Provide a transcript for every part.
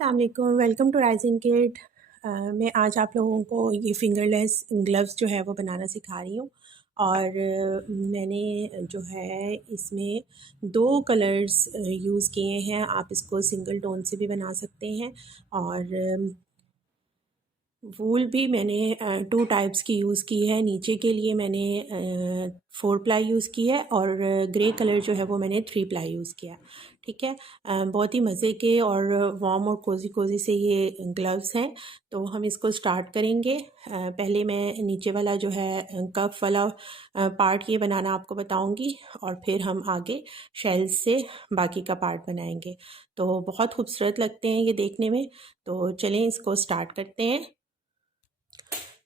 अस्सलामुअलैकुम, welcome to rising kid. मैं आज आप लोगों को ये फिंगरलेस ग्लव्स जो है वो बनाना सिखा रही हूँ। और मैंने जो है इसमें 2 कलर्स यूज़ किए हैं। आप इसको सिंगल टोन से भी बना सकते हैं। और वूल भी मैंने 2 टाइप्स की यूज़ की है। नीचे के लिए मैंने 4 प्लाई यूज़ की है और ग्रे कलर जो है वो मैंने 3 प्लाई यूज़ किया। ठीक है। बहुत ही मज़े के और वार्म और कोज़ी कोज़ी से ये ग्लव्स हैं। तो हम इसको स्टार्ट करेंगे। पहले मैं नीचे वाला जो है कफ वाला पार्ट ये बनाना आपको बताऊंगी और फिर हम आगे शेल्स से बाकी का पार्ट बनाएंगे। तो बहुत खूबसूरत लगते हैं ये देखने में। तो चलें इसको स्टार्ट करते हैं।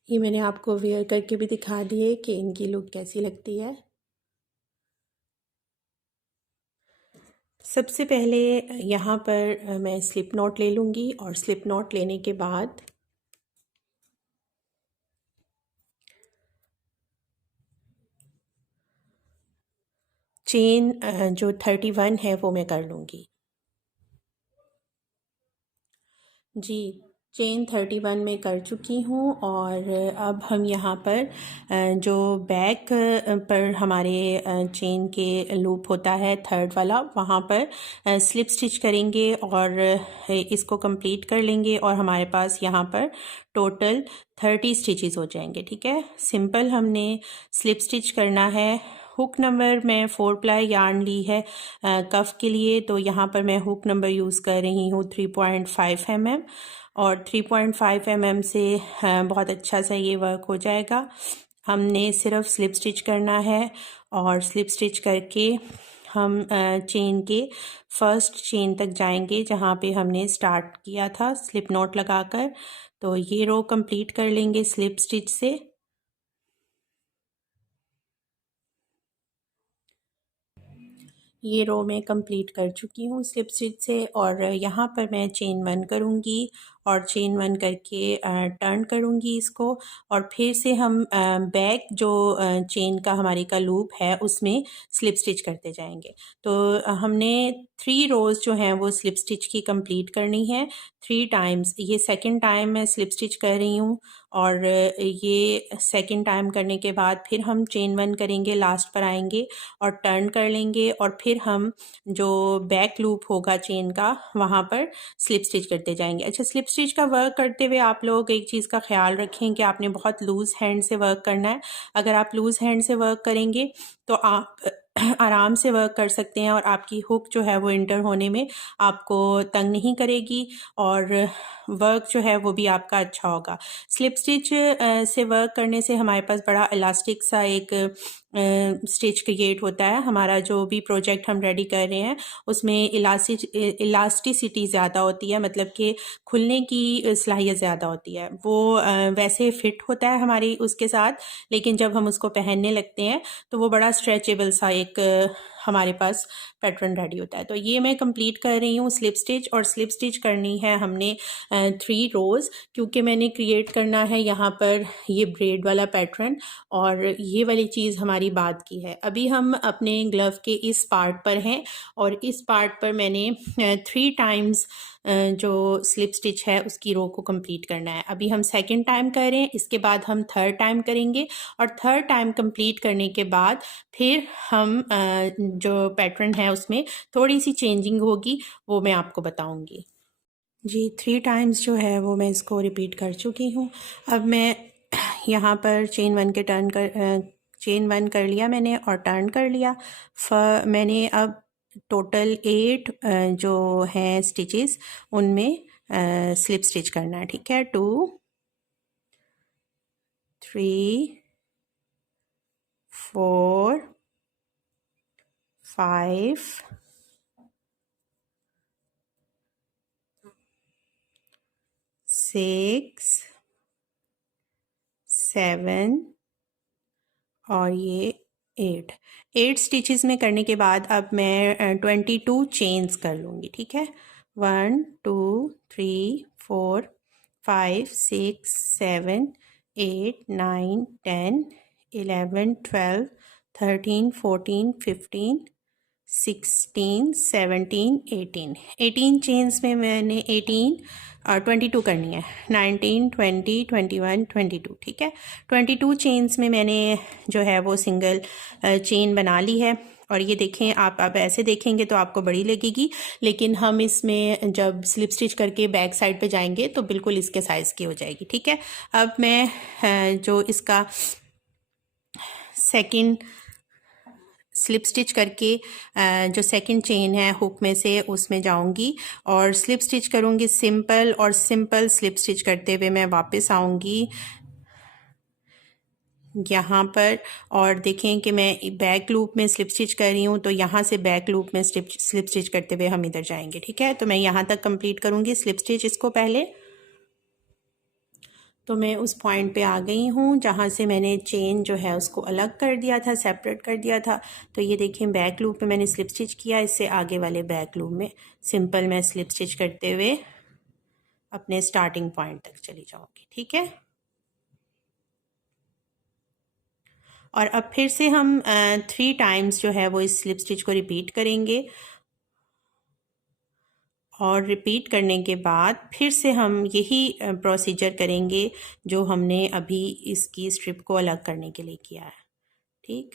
ये मैंने आपको वेयर करके भी दिखा दिए कि इनकी लुक कैसी लगती है। सबसे पहले यहाँ पर मैं स्लिप नॉट ले लूँगी और स्लिप नॉट लेने के बाद चेन जो 31 है वो मैं कर लूँगी। जी, चेन 31 में कर चुकी हूँ। और अब हम यहाँ पर जो बैक पर हमारे चेन के लूप होता है थर्ड वाला, वहाँ पर स्लिप स्टिच करेंगे और इसको कंप्लीट कर लेंगे और हमारे पास यहाँ पर टोटल 30 स्टिचेस हो जाएंगे। ठीक है। सिंपल हमने स्लिप स्टिच करना है। हुक नंबर मैं 4 प्लाई यार्न ली है कफ के लिए, तो यहाँ पर मैं हुक नंबर यूज़ कर रही हूँ 3.5 mm। और 3.5 mm से बहुत अच्छा सा ये वर्क हो जाएगा। हमने सिर्फ स्लिप स्टिच करना है और स्लिप स्टिच करके हम चेन के फर्स्ट चेन तक जाएंगे जहाँ पे हमने स्टार्ट किया था स्लिप नॉट लगाकर। तो ये रो कंप्लीट कर लेंगे स्लिप स्टिच से। ये रो मैं कंप्लीट कर चुकी हूँ स्लिप स्टिच से। और यहाँ पर मैं चेन 1 करूँगी और चेन 1 करके टर्न करूँगी इसको। और फिर से हम बैक जो चेन का हमारे का लूप है उसमें स्लिप स्टिच करते जाएंगे। तो हमने 3 रोज़ जो हैं वो स्लिप स्टिच की कंप्लीट करनी है 3 टाइम्स। ये सेकंड टाइम मैं स्लिप स्टिच कर रही हूँ और ये सेकंड टाइम करने के बाद फिर हम चेन 1 करेंगे, लास्ट पर आएंगे और टर्न कर लेंगे और फिर हम जो बैक लूप होगा चेन का वहाँ पर स्लिप स्टिच करते जाएंगे। अच्छा, स्लिप स्टिच का वर्क करते हुए आप लोग एक चीज़ का ख्याल रखें कि आपने बहुत लूज़ हैंड से वर्क करना है। अगर आप लूज़ हैंड से वर्क करेंगे तो आप आराम से वर्क कर सकते हैं और आपकी हुक जो है वो इंटर होने में आपको तंग नहीं करेगी और वर्क जो है वो भी आपका अच्छा होगा। स्लिप स्टिच से वर्क करने से हमारे पास बड़ा इलास्टिक सा एक स्टिच क्रिएट होता है। हमारा जो भी प्रोजेक्ट हम रेडी कर रहे हैं उसमें इलास्टिसिटी ज़्यादा होती है, मतलब कि खुलने की सलाहियत ज़्यादा होती है। वो वैसे फिट होता है हमारी उसके साथ, लेकिन जब हम उसको पहनने लगते हैं तो वो बड़ा स्ट्रेचेबल सा एक हमारे पास पैटर्न रेडी होता है। तो ये मैं कंप्लीट कर रही हूँ स्लिप स्टिच। और स्लिप स्टिच करनी है हमने 3 रोज़, क्योंकि मैंने क्रिएट करना है यहाँ पर ये ब्रेड वाला पैटर्न और ये वाली चीज़ हमारी बाद की है। अभी हम अपने ग्लव के इस पार्ट पर हैं और इस पार्ट पर मैंने 3 टाइम्स जो स्लिप स्टिच है उसकी रो को कंप्लीट करना है। अभी हम सेकंड टाइम कर रहे हैं, इसके बाद हम थर्ड टाइम करेंगे और थर्ड टाइम कंप्लीट करने के बाद फिर हम जो पैटर्न है उसमें थोड़ी सी चेंजिंग होगी, वो मैं आपको बताऊंगी। जी, 3 टाइम्स जो है वो मैं इसको रिपीट कर चुकी हूँ। अब मैं यहाँ पर चेन 1 कर लिया मैंने और टर्न कर लिया। मैंने अब टोटल 8 जो हैं स्टिचेस उनमें स्लिप स्टिच करना है। ठीक है। 2 3 4 5 6 7 और ये 8 स्टिचेस में करने के बाद अब मैं 22 चेन्स कर लूँगी। ठीक है। 1 2 3 4 5 6 7 8 9 10 11 12 13 14 15 16, 17, 18, 18 चेन्स में मैंने 18 और 22 करनी है। 19, 20, 21, 22, ठीक है। 22 चेन्स में मैंने जो है वो सिंगल चेन बना ली है। और ये देखें, आप ऐसे देखेंगे तो आपको बड़ी लगेगी, लेकिन हम इसमें जब स्लिप स्टिच करके बैक साइड पे जाएंगे तो बिल्कुल इसके साइज़ की हो जाएगी, ठीक है। अब मैं जो इसका सेकंड स्लिप स्टिच करके जो सेकंड चेन है हुक में से उसमें जाऊंगी और स्लिप स्टिच करूंगी सिंपल, और सिंपल स्लिप स्टिच करते हुए मैं वापस आऊंगी यहाँ पर। और देखें कि मैं बैक लूप में स्लिप स्टिच कर रही हूँ, तो यहाँ से बैक लूप में स्लिप स्टिच करते हुए हम इधर जाएंगे, ठीक है। तो मैं यहाँ तक कंप्लीट करूँगी स्लिप स्टिच इसको पहले। तो मैं उस पॉइंट पे आ गई हूँ जहाँ से मैंने चेन जो है उसको अलग कर दिया था, सेपरेट कर दिया था। तो ये देखें, बैक लूप में मैंने स्लिप स्टिच किया, इससे आगे वाले बैक लूप में सिंपल मैं स्लिप स्टिच करते हुए अपने स्टार्टिंग पॉइंट तक चली जाऊँगी, ठीक है। और अब फिर से हम 3 टाइम्स जो है वो इस स्लिप स्टिच को रिपीट करेंगे, और रिपीट करने के बाद फिर से हम यही प्रोसीजर करेंगे जो हमने अभी इसकी स्ट्रिप को अलग करने के लिए किया है, ठीक।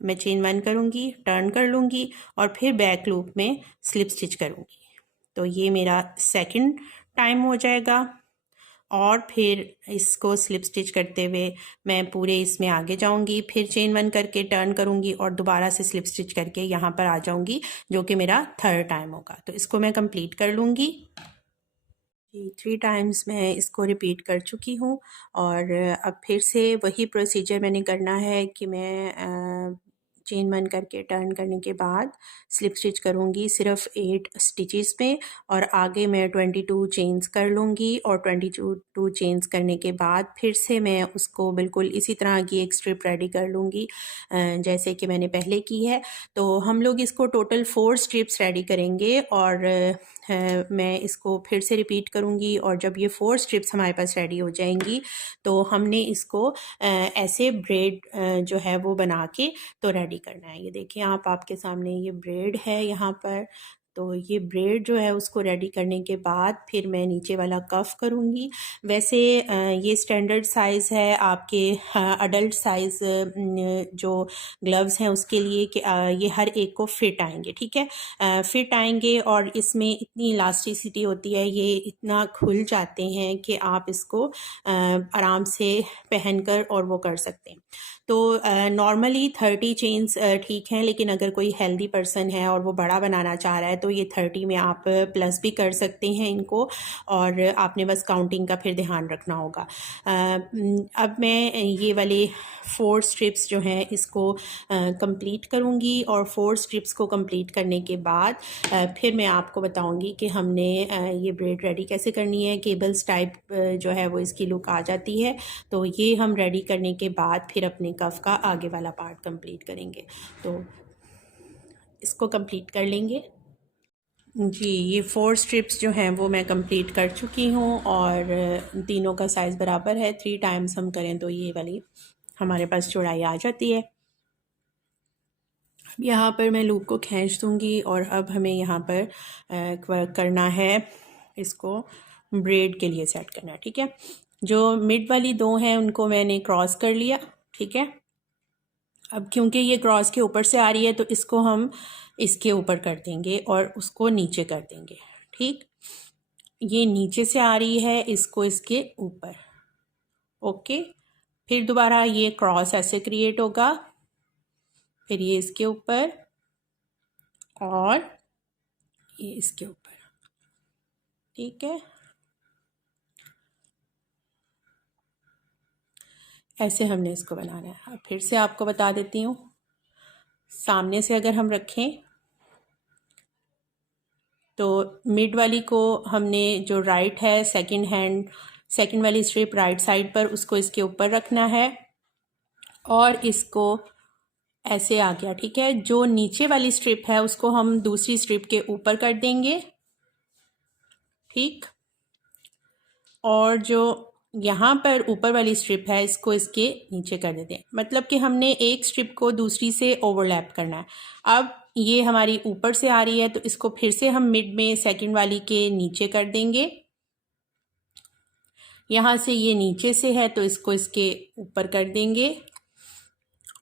मैं चेन 1 करूँगी, टर्न कर लूँगी और फिर बैक लूप में स्लिप स्टिच करूँगी। तो ये मेरा सेकंड टाइम हो जाएगा। और फिर इसको स्लिप स्टिच करते हुए मैं पूरे इसमें आगे जाऊंगी, फिर चेन 1 करके टर्न करूंगी और दोबारा से स्लिप स्टिच करके यहाँ पर आ जाऊंगी, जो कि मेरा थर्ड टाइम होगा। तो इसको मैं कंप्लीट कर लूँगी जी। 3 टाइम्स मैं इसको रिपीट कर चुकी हूँ। और अब फिर से वही प्रोसीजर मैंने करना है कि मैं चेन 1 करके टर्न करने के बाद स्लिप स्टिच करूँगी सिर्फ 8 स्टिचेस में, और आगे मैं 22 चेन्स कर लूँगी। और 22 चेन्स करने के बाद फिर से मैं उसको बिल्कुल इसी तरह की एक स्ट्रिप रेडी कर लूँगी जैसे कि मैंने पहले की है। तो हम लोग इसको टोटल 4 स्ट्रिप्स रेडी करेंगे, और मैं इसको फिर से रिपीट करूँगी। और जब ये 4 स्ट्रिप्स हमारे पास रेडी हो जाएंगी तो हमने इसको ऐसे ब्रेड जो है वो बना के तो रेडी करना है। ये देखिए आपके सामने ये ब्रेड है यहाँ पर। तो ये ब्रेड जो है उसको रेडी करने के बाद फिर मैं नीचे वाला कफ करूँगी। वैसे ये स्टैंडर्ड साइज़ है आपके अडल्ट साइज़ जो ग्लव्स हैं उसके लिए कि ये हर एक को फिट आएंगे, ठीक है। फिट आएंगे और इसमें इतनी इलास्टिसिटी होती है, ये इतना खुल जाते हैं कि आप इसको आराम से पहनकर और वो कर सकते हैं। तो नॉर्मली 30 चेन्स ठीक हैं, लेकिन अगर कोई हेल्दी पर्सन है और वो बड़ा बनाना चाह रहा है तो ये 30 में आप प्लस भी कर सकते हैं इनको, और आपने बस काउंटिंग का फिर ध्यान रखना होगा। अब मैं ये वाले 4 स्ट्रिप्स जो हैं इसको कंप्लीट करूँगी, और 4 स्ट्रिप्स को कंप्लीट करने के बाद फिर मैं आपको बताऊँगी कि हमने ये ब्रेड रेडी कैसे करनी है। केबल्स टाइप जो है वो इसकी लुक आ जाती है। तो ये हम रेडी करने के बाद फिर अपने कफ का आगे वाला पार्ट कंप्लीट करेंगे। तो इसको कंप्लीट कर लेंगे जी। ये 4 स्ट्रिप्स जो हैं वो मैं कंप्लीट कर चुकी हूँ, और तीनों का साइज़ बराबर है। 3 टाइम्स हम करें तो ये वाली हमारे पास चौड़ाई आ जाती है। यहाँ पर मैं लूप को खींच दूँगी, और अब हमें यहाँ पर करना है इसको ब्रेड के लिए सेट करना है, ठीक है। जो मिड वाली 2 हैं उनको मैंने क्रॉस कर लिया, ठीक है। अब क्योंकि ये क्रॉस के ऊपर से आ रही है तो इसको हम इसके ऊपर कर देंगे और उसको नीचे कर देंगे, ठीक। ये नीचे से आ रही है, इसको इसके ऊपर, ओके। फिर दोबारा ये क्रॉस ऐसे क्रिएट होगा, फिर ये इसके ऊपर और ये इसके ऊपर, ठीक है। ऐसे हमने इसको बनाना है। अब फिर से आपको बता देती हूँ, सामने से अगर हम रखें तो मिड वाली को हमने जो राइट है सेकंड वाली स्ट्रिप राइट साइड पर, उसको इसके ऊपर रखना है और इसको ऐसे आ गया, ठीक है। जो नीचे वाली स्ट्रिप है उसको हम दूसरी स्ट्रिप के ऊपर कर देंगे, ठीक। और जो यहाँ पर ऊपर वाली स्ट्रिप है इसको इसके नीचे कर देते हैं, मतलब कि हमने एक स्ट्रिप को दूसरी से ओवरलैप करना है। अब ये हमारी ऊपर से आ रही है, तो इसको फिर से हम मिड में सेकंड वाली के नीचे कर देंगे। यहाँ से ये नीचे से है तो इसको इसके ऊपर कर देंगे,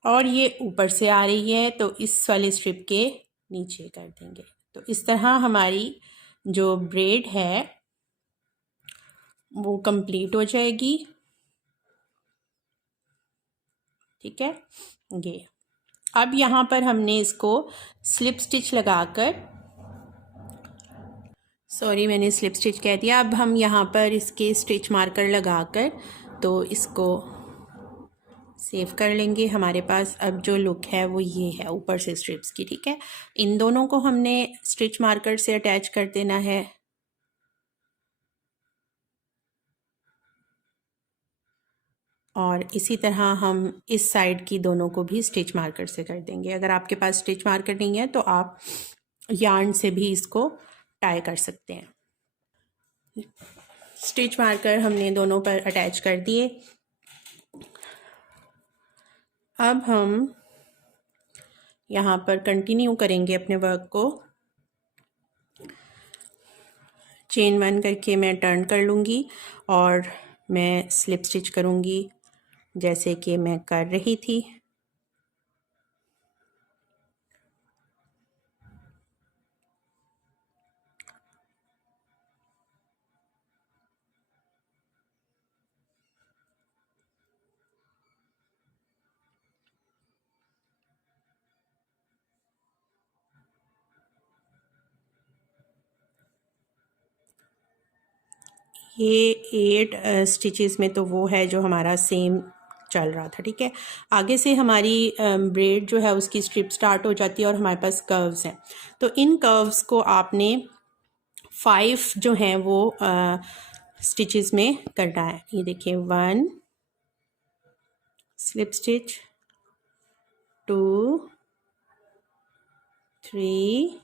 और ये ऊपर से आ रही है तो इस वाले स्ट्रिप के नीचे कर देंगे। तो इस तरह हमारी जो ब्रेड है वो कंप्लीट हो जाएगी। ठीक है, ये अब यहाँ पर हमने इसको स्लिप स्टिच लगाकर, सॉरी मैंने स्लिप स्टिच कह दिया, अब हम यहाँ पर इसके स्टिच मार्कर लगाकर तो इसको सेव कर लेंगे। हमारे पास अब जो लुक है वो ये है ऊपर से स्ट्रिप्स की। ठीक है, इन दोनों को हमने स्टिच मार्कर से अटैच कर देना है। और इसी तरह हम इस साइड की दोनों को भी स्टिच मार्कर से कर देंगे। अगर आपके पास स्टिच मार्कर नहीं है तो आप यार्न से भी इसको टाई कर सकते हैं। स्टिच मार्कर हमने दोनों पर अटैच कर दिए। अब हम यहाँ पर कंटिन्यू करेंगे अपने वर्क को। चेन 1 करके मैं टर्न कर लूँगी और मैं स्लिप स्टिच करूँगी जैसे कि मैं कर रही थी। ये 8 स्टिचेस में तो वो है जो हमारा सेम चल रहा था। ठीक है, आगे से हमारी ब्रेड जो है उसकी स्ट्रिप स्टार्ट हो जाती है और हमारे पास कर्व्स हैं। तो इन कर्व्स को आपने 5 जो हैं वो स्टिचेस में करना है। ये देखिए, 1 स्लिप स्टिच, 2 3,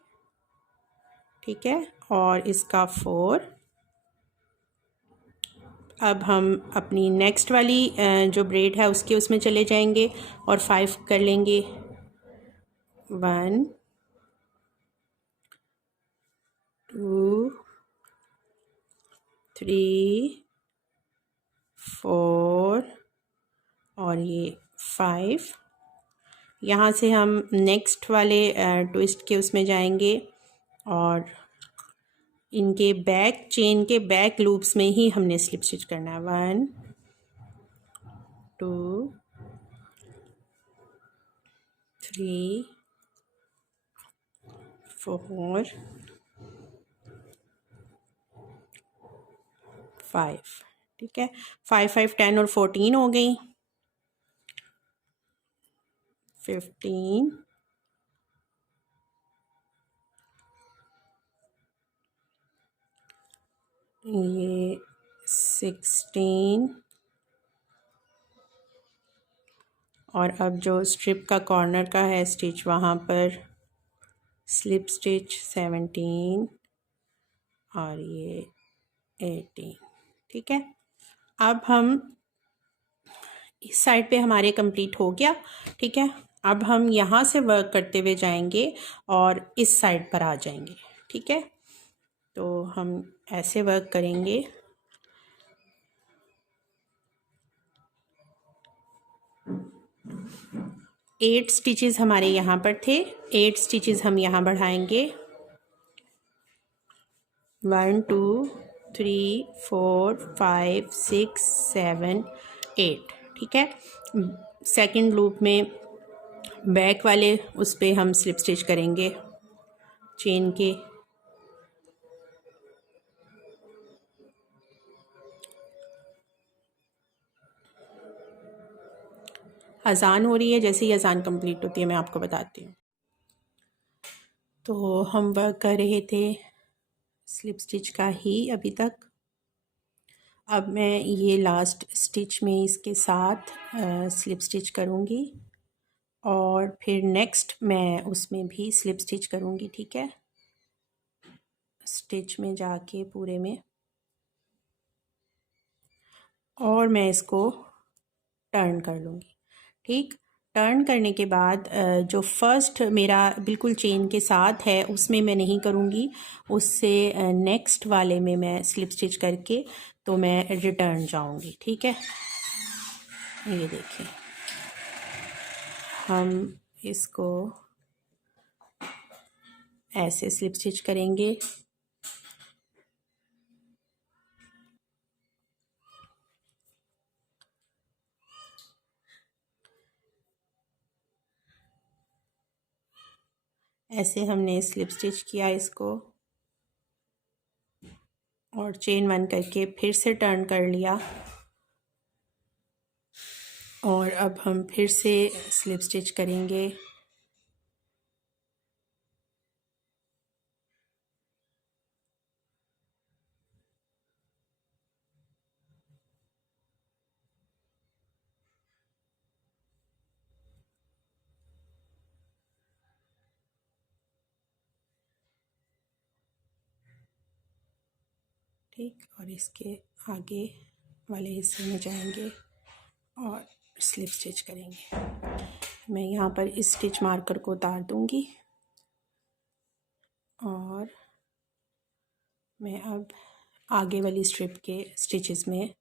ठीक है, और इसका 4। अब हम अपनी नेक्स्ट वाली जो ब्रेड है उसके उसमें चले जाएंगे और 5 कर लेंगे। 1 2 3 4 और ये 5। यहाँ से हम नेक्स्ट वाले ट्विस्ट के उसमें जाएंगे और इनके बैक चेन के बैक लूप्स में ही हमने स्लिप स्टिच करना है। 1 2 3 4 5। ठीक है, 5 5 10 और 14 हो गई। 15 ये 16 और अब जो स्ट्रिप का कॉर्नर का है स्टिच वहाँ पर स्लिप स्टिच 17 और ये 18। ठीक है, अब हम इस साइड पे हमारे कंप्लीट हो गया। ठीक है, अब हम यहाँ से वर्क करते हुए जाएंगे और इस साइड पर आ जाएंगे। ठीक है, तो हम ऐसे वर्क करेंगे। एट स्टिचेस हमारे यहाँ पर थे, 8 स्टिचेस हम यहाँ बढ़ाएंगे। 1 2 3 4 5 6 7 8। ठीक है, सेकंड लूप में बैक वाले उस पे हम स्लिप स्टिच करेंगे चेन के। अजान हो रही है, जैसे ही अजान कंप्लीट होती है मैं आपको बताती हूँ। तो हम वर्क कर रहे थे स्लिप स्टिच का ही अभी तक। अब मैं ये लास्ट स्टिच में इसके साथ स्लिप स्टिच करूँगी और फिर नेक्स्ट मैं उसमें भी स्लिप स्टिच करूँगी। ठीक है, स्टिच में जाके पूरे में, और मैं इसको टर्न कर लूँगी। ठीक, टर्न करने के बाद जो फर्स्ट मेरा बिल्कुल चेन के साथ है उसमें मैं नहीं करूँगी, उससे नेक्स्ट वाले में मैं स्लिप स्टिच करके तो मैं रिटर्न जाऊँगी। ठीक है, ये देखिए हम इसको ऐसे स्लिप स्टिच करेंगे। ऐसे हमने स्लिप स्टिच किया इसको और चेन 1 करके फिर से टर्न कर लिया और अब हम फिर से स्लिप स्टिच करेंगे। ठीक, और इसके आगे वाले हिस्से में जाएंगे और स्लिप स्टिच करेंगे। मैं यहाँ पर इस स्टिच मार्कर को उतार दूँगी और मैं अब आगे वाली स्ट्रिप के स्टिचेस में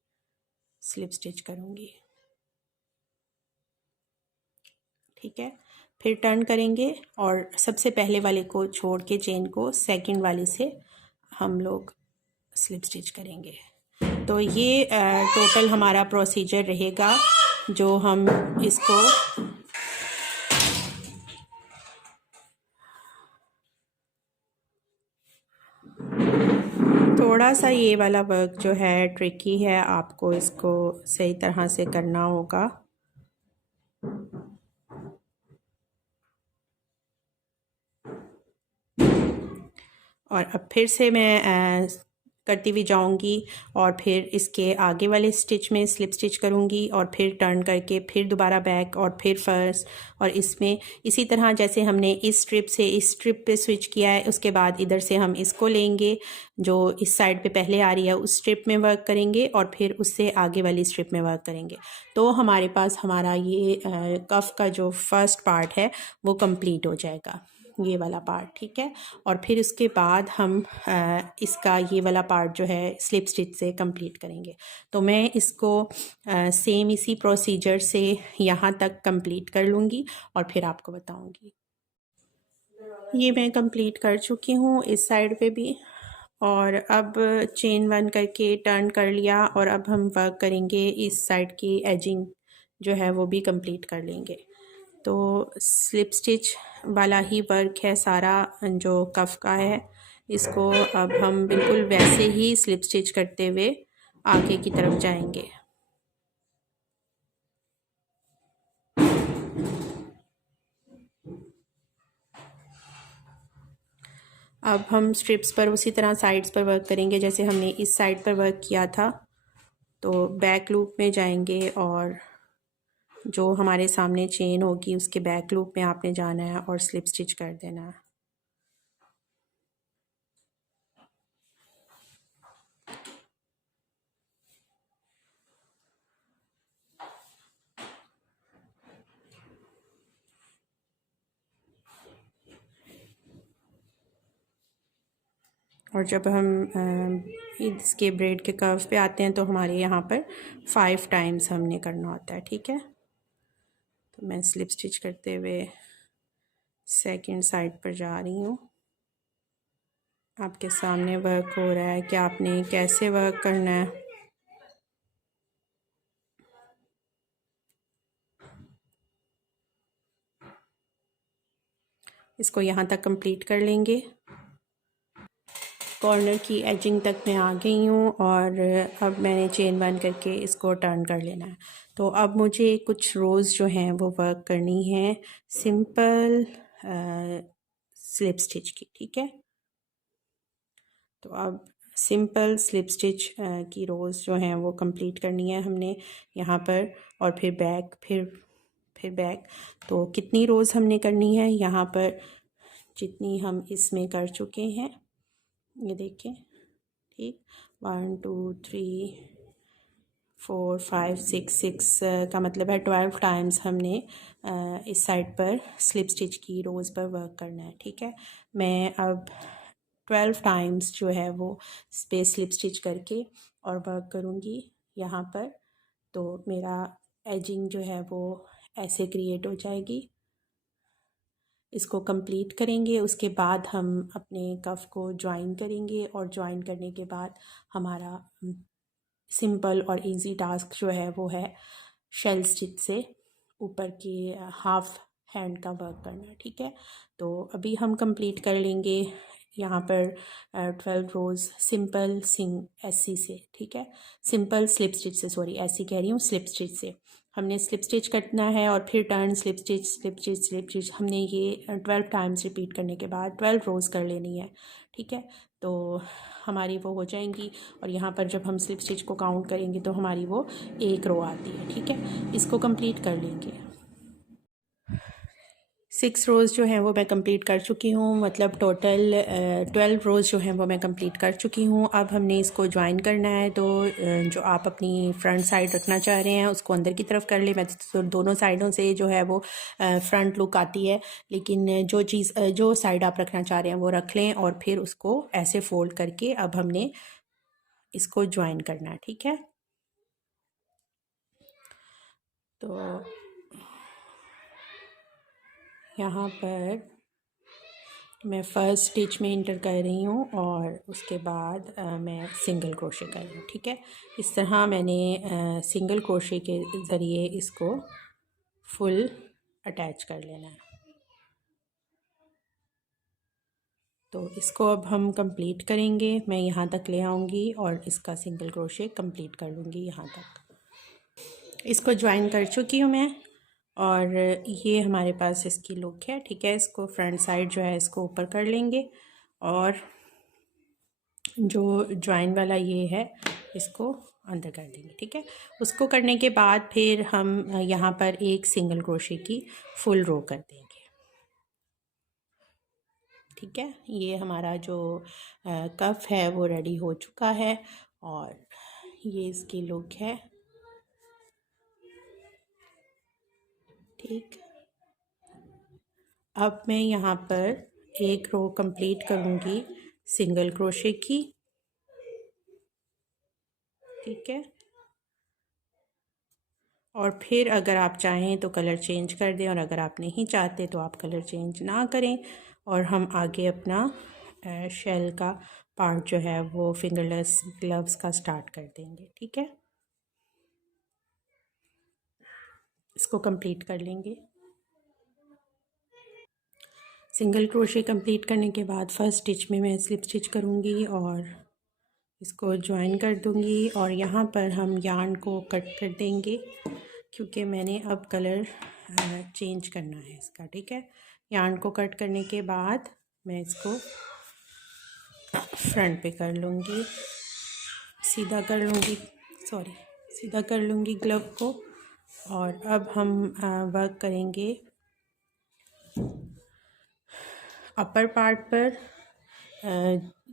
स्लिप स्टिच करूँगी। ठीक है, फिर टर्न करेंगे और सबसे पहले वाले को छोड़ के चेन को सेकंड वाले से हम लोग स्लिप स्टिच करेंगे। तो ये टोटल हमारा प्रोसीजर रहेगा जो हम इसको थोड़ा सा ये वाला वर्क जो है ट्रिकी है, आपको इसको सही तरह से करना होगा। और अब फिर से मैं करती हुई जाऊंगी और फिर इसके आगे वाले स्टिच में स्लिप स्टिच करूंगी और फिर टर्न करके फिर दोबारा बैक और फिर फर्स्ट, और इसमें इसी तरह जैसे हमने इस स्ट्रिप से इस स्ट्रिप पे स्विच किया है, उसके बाद इधर से हम इसको लेंगे जो इस साइड पे पहले आ रही है उस स्ट्रिप में वर्क करेंगे और फिर उससे आगे वाली स्ट्रिप में वर्क करेंगे। तो हमारे पास हमारा ये कफ का जो फर्स्ट पार्ट है वो कंप्लीट हो जाएगा, ये वाला पार्ट। ठीक है, और फिर उसके बाद हम इसका ये वाला पार्ट जो है स्लिप स्टिच से कंप्लीट करेंगे। तो मैं इसको सेम इसी प्रोसीजर से यहाँ तक कंप्लीट कर लूँगी और फिर आपको बताऊँगी। ये मैं कंप्लीट कर चुकी हूँ इस साइड पे भी, और अब चेन 1 करके टर्न कर लिया और अब हम वर्क करेंगे इस साइड की एजिंग जो है वो भी कंप्लीट कर लेंगे। तो स्लिप स्टिच वाला ही वर्क है सारा जो कफ का है, इसको अब हम बिल्कुल वैसे ही स्लिप स्टिच करते हुए आगे की तरफ जाएंगे। अब हम स्ट्रिप्स पर उसी तरह साइड्स पर वर्क करेंगे जैसे हमने इस साइड पर वर्क किया था। तो बैक लूप में जाएंगे और जो हमारे सामने चेन होगी उसके बैक लूप में आपने जाना है और स्लिप स्टिच कर देना है। और जब हम इसके ब्रेड के कर्व पे आते हैं तो हमारे यहाँ पर 5 टाइम्स हमने करना होता है। ठीक है, तो मैं स्लिप स्टिच करते हुए सेकंड साइड पर जा रही हूँ। आपके सामने वर्क हो रहा है कि आपने कैसे वर्क करना है। इसको यहाँ तक कंप्लीट कर लेंगे। कॉर्नर की एजिंग तक मैं आ गई हूँ और अब मैंने चेन 1 करके इसको टर्न कर लेना है। तो अब मुझे कुछ रोज़ जो हैं वो वर्क करनी है सिंपल स्लिप स्टिच की। ठीक है, तो अब सिंपल स्लिप स्टिच की रोज़ जो हैं वो कंप्लीट करनी है हमने यहाँ पर, और फिर बैक फिर बैक। तो कितनी रोज़ हमने करनी है यहाँ पर, जितनी हम इसमें कर चुके हैं, ये देखें। ठीक, 1 2 3 4 5 6 6 का मतलब है 12 टाइम्स हमने इस साइड पर स्लिप स्टिच की रोज़ पर वर्क करना है। ठीक है, मैं अब 12 टाइम्स जो है वो इस पे स्लिप स्टिच करके और वर्क करूँगी यहाँ पर। तो मेरा एजिंग जो है वो ऐसे क्रिएट हो जाएगी। इसको कंप्लीट करेंगे, उसके बाद हम अपने कफ को ज्वाइन करेंगे और ज्वाइन करने के बाद हमारा सिंपल और इजी टास्क जो है वो है शेल स्टिच से ऊपर की हाफ हैंड का वर्क करना। ठीक है, तो अभी हम कंप्लीट कर लेंगे यहाँ पर 12 रोज़ सिंपल ऐसी से। ठीक है, सिंपल स्लिप स्टिच से, सॉरी ऐसी कह रही हूँ, स्लिप स्टिच से हमने स्लिप स्टिच करना है और फिर turn slip stitch slip stitch slip stitch हमने ये 12 टाइम्स रिपीट करने के बाद 12 रोज़ कर लेनी है। ठीक है, तो हमारी वो हो जाएंगी और यहाँ पर जब हम स्लिप स्टिच को काउंट करेंगे तो हमारी वो एक रो आती है। ठीक है, इसको कंप्लीट कर लेंगे। 6 रोज़ जो हैं वो मैं कंप्लीट कर चुकी हूँ, मतलब टोटल 12 रोज़ जो हैं वो मैं कंप्लीट कर चुकी हूँ। अब हमने इसको ज्वाइन करना है, तो जो आप अपनी फ्रंट साइड रखना चाह रहे हैं उसको अंदर की तरफ कर ले। मैं तो दोनों साइडों से जो है वो फ्रंट लुक आती है, लेकिन जो साइड आप रखना चाह रहे हैं वो रख लें और फिर उसको ऐसे फोल्ड करके अब हमने इसको ज्वाइन करना है। ठीक है, तो यहाँ पर मैं फ़र्स्ट स्टिच में इंटर कर रही हूँ और उसके बाद मैं सिंगल क्रोशे कर रही हूँ। ठीक है, इस तरह मैंने सिंगल क्रोशे के ज़रिए इसको फुल अटैच कर लेना है। तो इसको अब हम कंप्लीट करेंगे, मैं यहाँ तक ले आऊँगी और इसका सिंगल क्रोशे कंप्लीट कर लूँगी यहाँ तक। इसको ज्वाइन कर चुकी हूँ मैं और ये हमारे पास इसकी लुक है। ठीक है, इसको फ्रंट साइड जो है इसको ऊपर कर लेंगे और जो ज्वाइन वाला ये है इसको अंदर कर देंगे। ठीक है, उसको करने के बाद फिर हम यहाँ पर एक सिंगल क्रोशे की फुल रो कर देंगे। ठीक है, ये हमारा जो कफ है वो रेडी हो चुका है और ये इसकी लुक है। ठीक, अब मैं यहाँ पर एक रो कंप्लीट करूँगी सिंगल क्रोशे की। ठीक है, और फिर अगर आप चाहें तो कलर चेंज कर दें और अगर आप नहीं चाहते तो आप कलर चेंज ना करें और हम आगे अपना शेल का पार्ट जो है वो फिंगरलेस ग्लव्स का स्टार्ट कर देंगे। ठीक है, इसको कंप्लीट कर लेंगे। सिंगल क्रोशे कंप्लीट करने के बाद फर्स्ट स्टिच में मैं स्लिप स्टिच करूँगी और इसको ज्वाइन कर दूँगी और यहाँ पर हम यार्न को कट कर देंगे क्योंकि मैंने अब कलर चेंज करना है इसका। ठीक है, यार्न को कट करने के बाद मैं इसको फ्रंट पे कर लूँगी, सीधा कर लूँगी, सीधा कर लूँगी ग्लव को और अब हम वर्क करेंगे अपर पार्ट पर।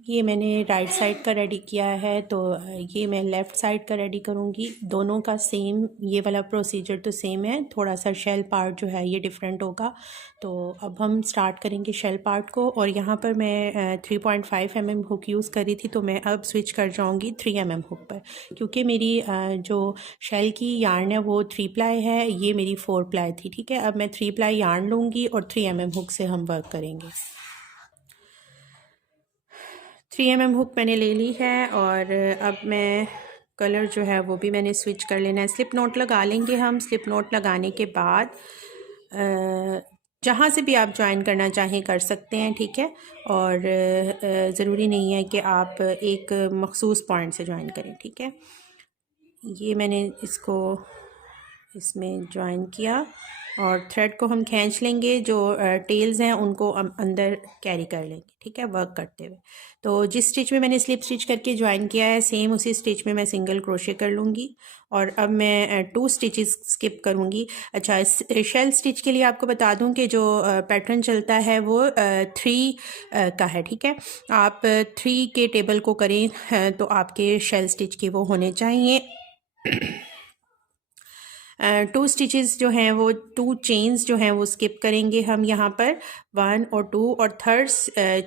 ये मैंने राइट साइड का रेडी किया है, तो ये मैं लेफ़्ट साइड का रेडी करूँगी। दोनों का सेम, ये वाला प्रोसीजर तो सेम है, थोड़ा सा शेल पार्ट जो है ये डिफरेंट होगा। तो अब हम स्टार्ट करेंगे शेल पार्ट को और यहाँ पर मैं 3.5 mm हुक यूज़ कर रही थी, तो मैं अब स्विच कर जाऊँगी 3 mm हुक पर, क्योंकि मेरी जो शेल की यार्न है वो 3 प्लाई है, ये मेरी 4 प्लाई थी। ठीक है, अब मैं 3 प्लाई यार्न लूँगी और 3 mm हुक से हम वर्क करेंगे। 3 mm हुक मैंने ले ली है और अब मैं कलर जो है वो भी मैंने स्विच कर लेना है। स्लिप नोट लगा लेंगे हम। स्लिप नोट लगाने के बाद जहाँ से भी आप ज्वाइन करना चाहें कर सकते हैं। ठीक है, और ज़रूरी नहीं है कि आप एक मखसूस पॉइंट से ज्वाइन करें। ठीक है, ये मैंने इसको इसमें ज्वाइन किया और थ्रेड को हम खींच लेंगे, जो टेल्स हैं उनको अंदर कैरी कर लेंगे। ठीक है, वर्क करते हुए। तो जिस स्टिच में मैंने स्लिप स्टिच करके ज्वाइन किया है सेम उसी स्टिच में मैं सिंगल क्रोशे कर लूँगी और अब मैं 2 स्टिचेस स्किप करूँगी। अच्छा, शेल स्टिच के लिए आपको बता दूँ कि जो पैटर्न चलता है वो 3 का है। ठीक है, आप 3 के टेबल को करें तो आपके शेल स्टिच के वो होने चाहिए टू स्टिचेस जो हैं वो, टू चेन्स जो हैं वो स्किप करेंगे हम यहाँ पर, 1 और 2, और थर्ड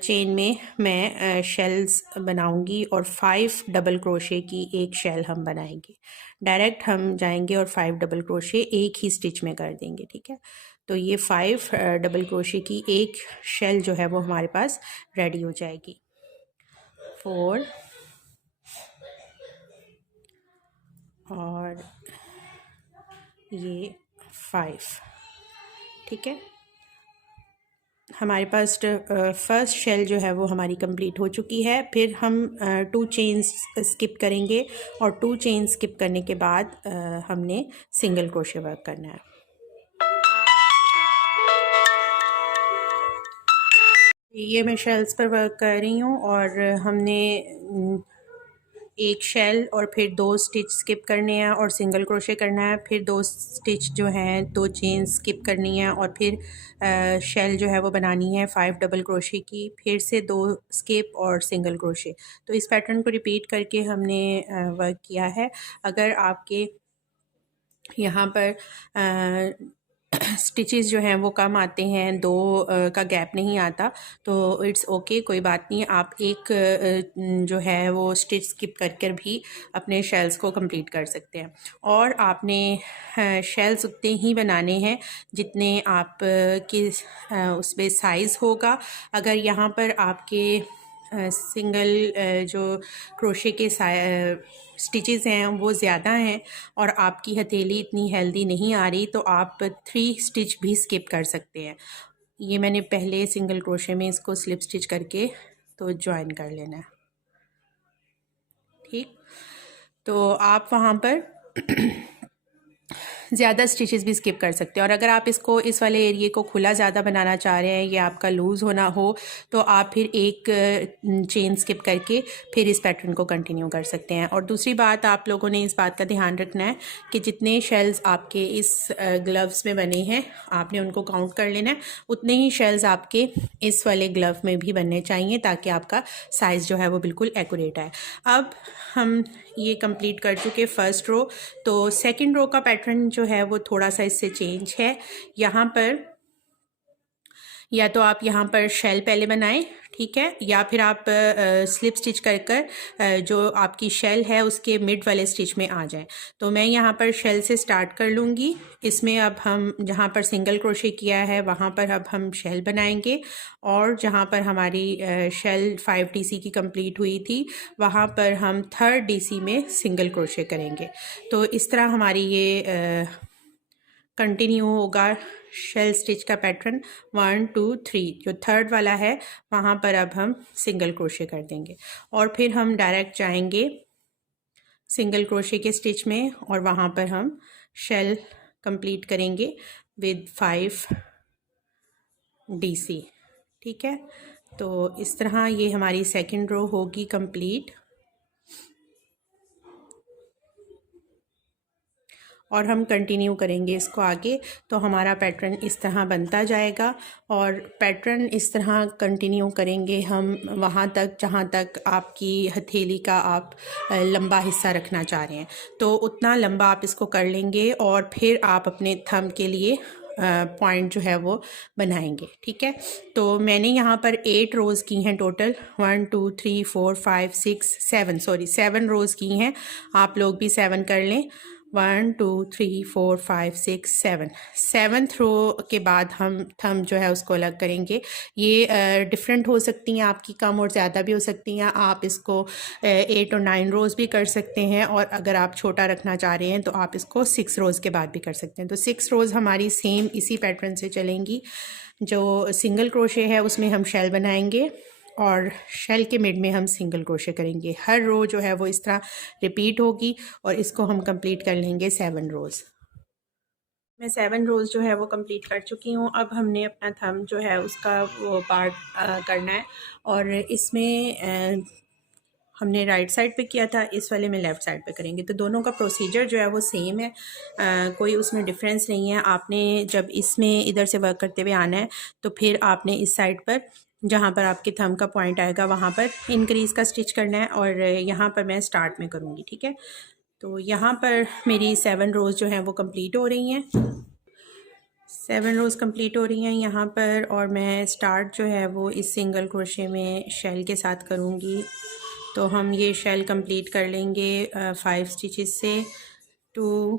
चेन में मैं शेल्स बनाऊंगी और 5 डबल क्रोशे की एक शेल हम बनाएंगे। डायरेक्ट हम जाएंगे और 5 डबल क्रोशे एक ही स्टिच में कर देंगे, ठीक है। तो ये 5 डबल क्रोशे की एक शेल जो है वो हमारे पास रेडी हो जाएगी। 4 और ये 5, ठीक है। हमारे पास फर्स्ट शेल जो है वो हमारी कंप्लीट हो चुकी है। फिर हम 2 चेन्स स्किप करेंगे और 2 चेन स्किप करने के बाद हमने सिंगल क्रोशे वर्क करना है। ये मैं शेल्स पर वर्क कर रही हूँ और हमने एक शेल और फिर 2 स्टिच स्किप करने हैं और सिंगल क्रोशे करना है। फिर 2 स्टिच जो हैं 2 चेन स्किप करनी है और फिर शेल जो है वो बनानी है 5 डबल क्रोशे की, फिर से 2 स्किप और सिंगल क्रोशे। तो इस पैटर्न को रिपीट करके हमने वर्क किया है। अगर आपके यहाँ पर स्टिचेस जो हैं वो कम आते हैं, 2 का गैप नहीं आता, तो इट्स ओके, कोई बात नहीं। आप एक जो है वो स्टिच स्किप कर कर भी अपने शेल्स को कंप्लीट कर सकते हैं। और आपने शेल्स उतने ही बनाने हैं जितने आप के उसमें साइज़ होगा। अगर यहाँ पर आपके सिंगल जो क्रोशे के स्टिचेस हैं वो ज़्यादा हैं और आपकी हथेली इतनी हेल्दी नहीं आ रही, तो आप 3 स्टिच भी स्किप कर सकते हैं। ये मैंने पहले सिंगल क्रोशे में इसको स्लिप स्टिच करके तो ज्वाइन कर लेना है, ठीक। तो आप वहाँ पर ज़्यादा स्टिचेस भी स्किप कर सकते हैं। और अगर आप इसको इस वाले एरिए को खुला ज़्यादा बनाना चाह रहे हैं या आपका लूज़ होना हो, तो आप फिर एक चेन स्किप करके फिर इस पैटर्न को कंटिन्यू कर सकते हैं। और दूसरी बात, आप लोगों ने इस बात का ध्यान रखना है कि जितने शेल्स आपके इस ग्लव्स में बने हैं आपने उनको काउंट कर लेना है। उतने ही शेल्स आपके इस वाले ग्लव में भी बनने चाहिए ताकि आपका साइज़ जो है वो बिल्कुल एक्यूरेट आए। अब हम ये कंप्लीट कर चुके फर्स्ट रो। तो सेकंड रो का पैटर्न जो है वो थोड़ा सा इससे चेंज है। यहाँ पर या तो आप यहाँ पर शेल पहले बनाएं, ठीक है, या फिर आप स्लिप स्टिच कर कर जो आपकी शेल है उसके मिड वाले स्टिच में आ जाएं। तो मैं यहाँ पर शेल से स्टार्ट कर लूँगी। इसमें अब हम जहाँ पर सिंगल क्रोशे किया है वहाँ पर अब हम शेल बनाएंगे और जहाँ पर हमारी शेल 5 डीसी की कंप्लीट हुई थी वहाँ पर हम 3rd डीसी में सिंगल क्रोशे करेंगे। तो इस तरह हमारी ये कंटिन्यू होगा शेल स्टिच का पैटर्न 1 2 3। जो 3rd वाला है वहाँ पर अब हम सिंगल क्रोशे कर देंगे और फिर हम डायरेक्ट जाएंगे सिंगल क्रोशे के स्टिच में और वहाँ पर हम शेल कंप्लीट करेंगे विद 5 डीसी, ठीक है। तो इस तरह ये हमारी सेकंड रो होगी कंप्लीट और हम कंटिन्यू करेंगे इसको आगे। तो हमारा पैटर्न इस तरह बनता जाएगा और पैटर्न इस तरह कंटिन्यू करेंगे हम वहाँ तक जहाँ तक आपकी हथेली का आप लंबा हिस्सा रखना चाह रहे हैं, तो उतना लंबा आप इसको कर लेंगे और फिर आप अपने थंब के लिए पॉइंट जो है वो बनाएंगे, ठीक है। तो मैंने यहाँ पर 8 रोज़ की हैं टोटल, 1 2 3 4 5 6 7, सॉरी 7 रोज़ की हैं। आप लोग भी 7 कर लें। 1 2 3 4 5 6 7, 7th रो के बाद हम थंब जो है उसको अलग करेंगे। ये डिफरेंट हो सकती हैं आपकी, कम और ज़्यादा भी हो सकती हैं। आप इसको 8 और 9 रोज़ भी कर सकते हैं और अगर आप छोटा रखना चाह रहे हैं तो आप इसको 6 रोज़ के बाद भी कर सकते हैं। तो 6 रोज़ हमारी सेम इसी पैटर्न से चलेंगी। जो सिंगल क्रोशे है उसमें हम शेल बनाएंगे और शेल के मिड में हम सिंगल क्रोशे करेंगे। हर रो जो है वो इस तरह रिपीट होगी और इसको हम कंप्लीट कर लेंगे 7 रोज़। मैं 7 रोज़ जो है वो कंप्लीट कर चुकी हूँ। अब हमने अपना थंब जो है उसका वो पार्ट करना है और इसमें हमने राइट साइड पे किया था, इस वाले में लेफ़्ट साइड पे करेंगे। तो दोनों का प्रोसीजर जो है वो सेम है, कोई उसमें डिफरेंस नहीं है। आपने जब इसमें इधर से वर्क करते हुए आना है तो फिर आपने इस साइड पर जहाँ पर आपके थंब का पॉइंट आएगा वहाँ पर इंक्रीज़ का स्टिच करना है और यहाँ पर मैं स्टार्ट में करूँगी, ठीक है। तो यहाँ पर मेरी 7 रोज़ जो हैं वो कंप्लीट हो रही हैं। 7 रोज़ कंप्लीट हो रही हैं यहाँ पर, और मैं स्टार्ट जो है वो इस सिंगल क्रोशे में शेल के साथ करूँगी। तो हम ये शेल कंप्लीट कर लेंगे 5 स्टिचेस से, 2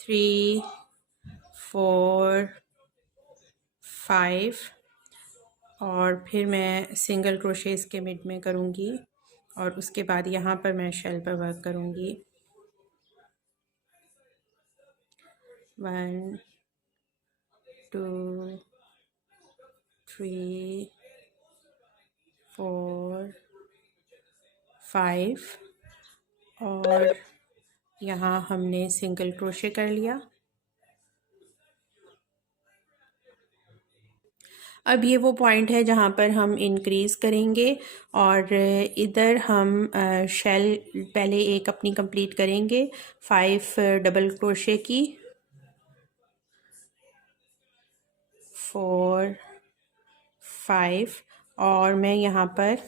3 4 5, और फिर मैं सिंगल क्रोशे इसके मिड में करूँगी, और उसके बाद यहाँ पर मैं शेल पर वर्क करूँगी। 1 2 3 4 5, और यहाँ हमने सिंगल क्रोशे कर लिया। अब ये वो पॉइंट है जहाँ पर हम इंक्रीज़ करेंगे, और इधर हम शेल पहले एक अपनी कंप्लीट करेंगे 5 डबल क्रोशे की, 4 5, और मैं यहाँ पर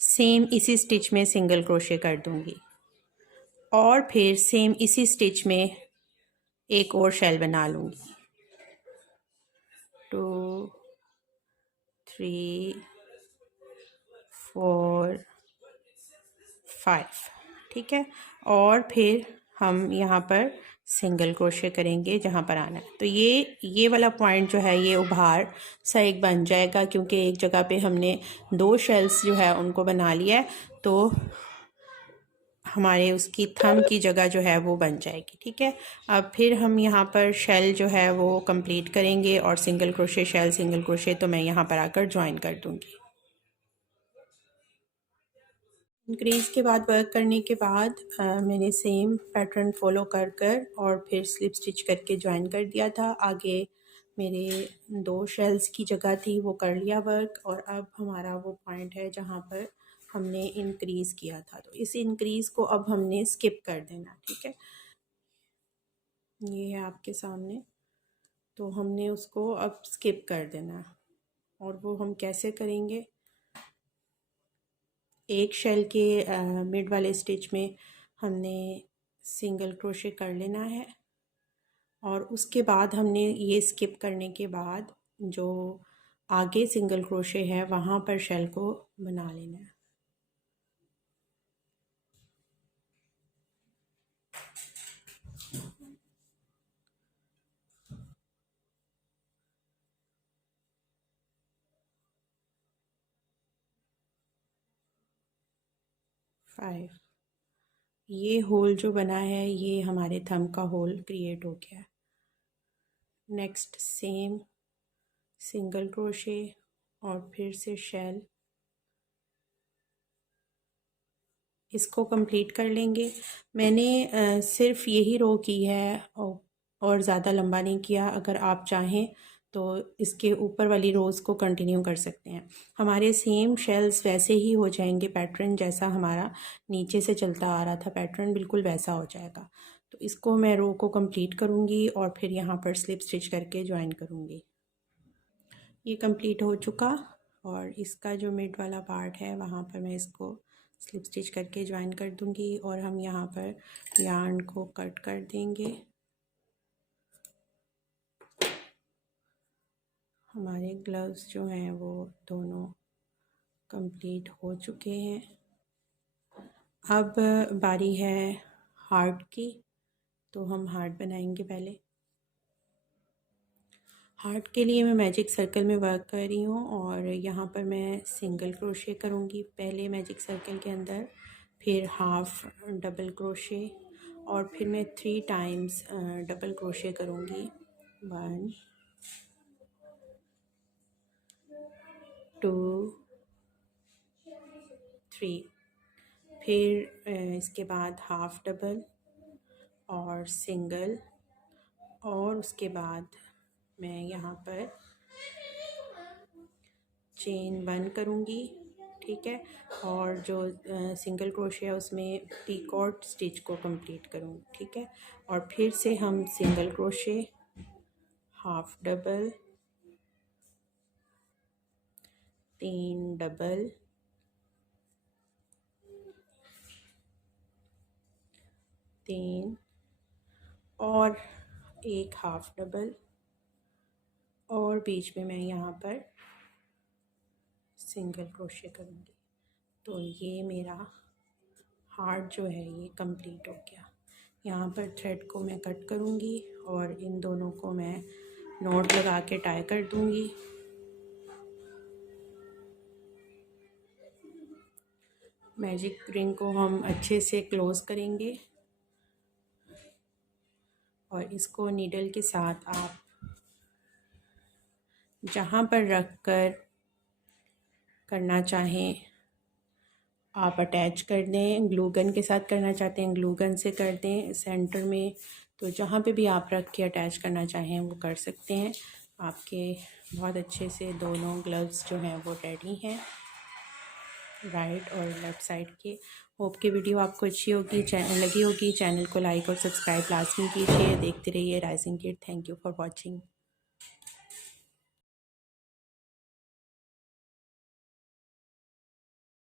सेम इसी स्टिच में सिंगल क्रोशे कर दूँगी, और फिर सेम इसी स्टिच में एक और शेल बना लूँगी। 2 3 4 5, ठीक है। और फिर हम यहाँ पर सिंगल क्रोशे करेंगे जहाँ पर आना है। तो ये वाला पॉइंट जो है ये उभार सा एक बन जाएगा, क्योंकि एक जगह पे हमने 2 शेल्स जो है उनको बना लिया है, तो हमारे उसकी थंब की जगह जो है वो बन जाएगी, ठीक है। अब फिर हम यहाँ पर शेल जो है वो कंप्लीट करेंगे, और single crochet shell single crochet तो मैं यहाँ पर आकर ज्वाइन कर दूँगी। इंक्रीज़ के बाद वर्क करने के बाद मैंने सेम पैटर्न फॉलो कर और फिर स्लिप स्टिच करके ज्वाइन कर दिया था। आगे मेरे 2 शेल्स की जगह थी वो कर लिया वर्क, और अब हमारा वो पॉइंट है जहाँ पर हमने इंक्रीज़ किया था। तो इस इंक्रीज़ को अब हमने स्किप कर देना, ठीक है। ये है आपके सामने, तो हमने उसको अब स्किप कर देना, और वो हम कैसे करेंगे। एक शेल के मिड वाले स्टिच में हमने सिंगल क्रोशे कर लेना है, और उसके बाद हमने ये स्किप करने के बाद जो आगे सिंगल क्रोशे है वहाँ पर शेल को बना लेना है। फाइव, ये होल जो बना है ये हमारे थंब का होल क्रिएट हो गया है। नेक्स्ट सेम सिंगल क्रोशे और फिर से शेल, इसको कंप्लीट कर लेंगे। मैंने सिर्फ यही रो की है और ज़्यादा लंबा नहीं किया। अगर आप चाहें तो इसके ऊपर वाली रोज़ को कंटिन्यू कर सकते हैं। हमारे सेम शेल्स वैसे ही हो जाएंगे, पैटर्न जैसा हमारा नीचे से चलता आ रहा था पैटर्न बिल्कुल वैसा हो जाएगा। तो इसको मैं रो को कंप्लीट करूँगी और फिर यहाँ पर स्लिप स्टिच करके ज्वाइन करूँगी। ये कंप्लीट हो चुका, और इसका जो मिड वाला पार्ट है वहाँ पर मैं इसको स्लिप स्टिच करके ज्वाइन कर दूँगी, और हम यहाँ पर यार्न को कट कर देंगे। हमारे ग्लव्स जो हैं वो दोनों कंप्लीट हो चुके हैं। अब बारी है हार्ट की, तो हम हार्ट बनाएंगे। पहले हार्ट के लिए मैं मैजिक सर्कल में वर्क कर रही हूँ, और यहाँ पर मैं सिंगल क्रोशे करूँगी पहले मैजिक सर्कल के अंदर, फिर हाफ डबल क्रोशे, और फिर मैं 3 टाइम्स डबल क्रोशे करूँगी। 1 2 3, फिर इसके बाद हाफ डबल और सिंगल, और उसके बाद मैं यहाँ पर चेन 1 करूँगी, ठीक है। और जो सिंगल क्रोशे है उसमें पीकॉट स्टिच को कंप्लीट करूँगी, ठीक है। और फिर से हम single crochet, half double, 3 double, 3 और एक हाफ डबल और बीच में मैं यहाँ पर सिंगल क्रोशे करूँगी। तो ये मेरा हार्ट जो है ये कंप्लीट हो गया। यहाँ पर थ्रेड को मैं कट करूँगी और इन दोनों को मैं नॉट लगा के टाई कर दूँगी। मैजिक रिंग को हम अच्छे से क्लोज़ करेंगे और इसको नीडल के साथ आप जहाँ पर रख कर करना चाहें आप अटैच कर दें। ग्लू गन के साथ करना चाहते हैं ग्लू गन से कर दें सेंटर में। तो जहाँ पे भी आप रख के अटैच करना चाहें वो कर सकते हैं। आपके बहुत अच्छे से दोनों ग्लव्स जो हैं वो रेडी हैं, राइट और लेफ़्ट साइड के। होप की वीडियो आपको अच्छी होगी, लगी होगी। चैनल को लाइक और सब्सक्राइब लाजमी कीजिए। देखते रहिए rising kid. Thank you for watching.